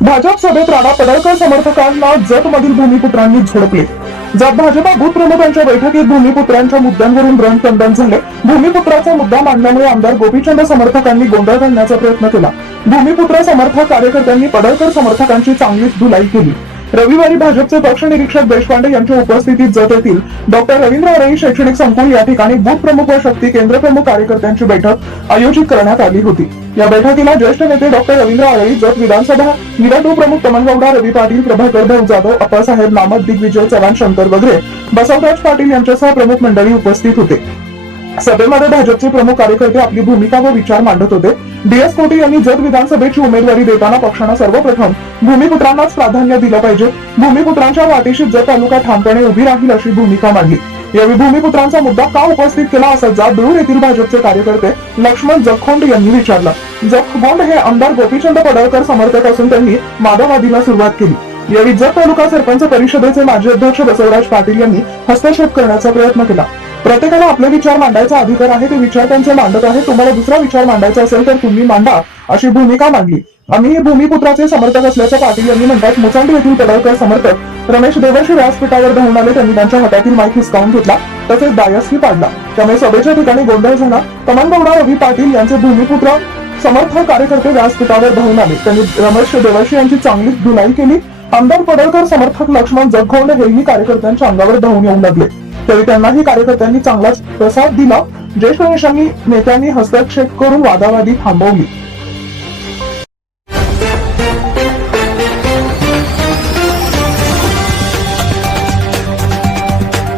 भाजप सभेत राणा पडळकर समर्थकांना जत मधील भूमिपुत्रांनी झोडपले. जत भाजपा भूतप्रमुखांच्या बैठकीत भूमिपुत्रांच्या मुद्द्यांवरून रणकंदन झाले. भूमिपुत्राचा मुद्दा मांडल्यामुळे आमदार गोपीचंद समर्थकांनी गोंधळ घालण्याचा प्रयत्न केला. भूमिपुत्र समर्थक कार्यकर्त्यांनी पडळकर समर्थकांची चांगलीच धुलाई केली. रविवारी भाजपचे पक्ष निरीक्षक देशपांडे यांच्या उपस्थितीत जत येथील डॉक्टर रवींद्र अरई शैक्षणिक संकुल या ठिकाणी बूथ प्रमुख व शक्ती केंद्र प्रमुख कार्यकर्त्यांची बैठक आयोजित करण्यात आली होती. या बैठकीला ज्येष्ठ नेते डॉक्टर रवींद्र अरई जत विधानसभा निवडणूक प्रमुख तमनगौडा रवी पाटील प्रभाकर भाऊ जाधव अप्पासाहेब नामत दिग्विजय चव्हाण शंकर वगैरे बसवराज पाटील यांच्यासह प्रमुख मंडळी उपस्थित होते. सभेमध्ये भाजपचे प्रमुख कार्यकर्ते आपली भूमिका व विचार मांडत होते. डीएस कोटी यांनी जत विधानसभेची उमेदवारी देताना पक्षानं सर्वप्रथम भूमिपुत्रांनाच प्राधान्य दिलं पाहिजे. भूमिपुत्रांच्या वाटेशी जत तालुका ठामपणे उभी राहील अशी भूमिका मांडली. यावेळी भूमिपुत्रांचा मुद्दा का उपस्थित केला असा दूर येथील भाजपचे कार्यकर्ते लक्ष्मण जखोंड यांनी विचारलं. जखगोंड हे आमदार गोपीचंद पडळकर समर्थक असून त्यांनी माधवादीला सुरुवात केली. यावेळी जत तालुका सरपंच परिषदेचे माजी अध्यक्ष बसवराज पाटील यांनी हस्तक्षेप करण्याचा प्रयत्न केला. प्रत्येकाला आपले विचार मांडायचा अधिकार आहे ते विचार त्यांचे मांडत आहे. तुम्हाला दुसरा विचार मांडायचा असेल तर तुम्ही मांडा अशी भूमिका मांडली. आम्ही हे भूमिपुत्राचे समर्थक असल्याचं पाटील यांनी म्हणतात. मुचांडी येथील पडळकर समर्थक रमेश देवर्षी व्यासपीठावर धावून आले. त्यांनी त्यांच्या हातातील माईक हिसकावून घेतला. तसेच डायसही पाडला. त्यामुळे सभेच्या ठिकाणी गोंधळ झाला. तमनगौडा रवी पाटील यांचे भूमिपुत्र समर्थक कार्यकर्ते व्यासपीठावर धावून आले. त्यांनी रमेश देवर्षी यांची चांगलीच धुलाई केली. आमदार पडळकर समर्थक लक्ष्मण जगखोंड हेही कार्यकर्त्यांच्या अंगावर धावून येऊ लागले. तरी त्यांनाही कार्यकर्त्यांनी चांगलाच प्रसाद दिला. ज्येष्ठ नेत्यांनी हस्तक्षेप करून वादावादी थांबवली.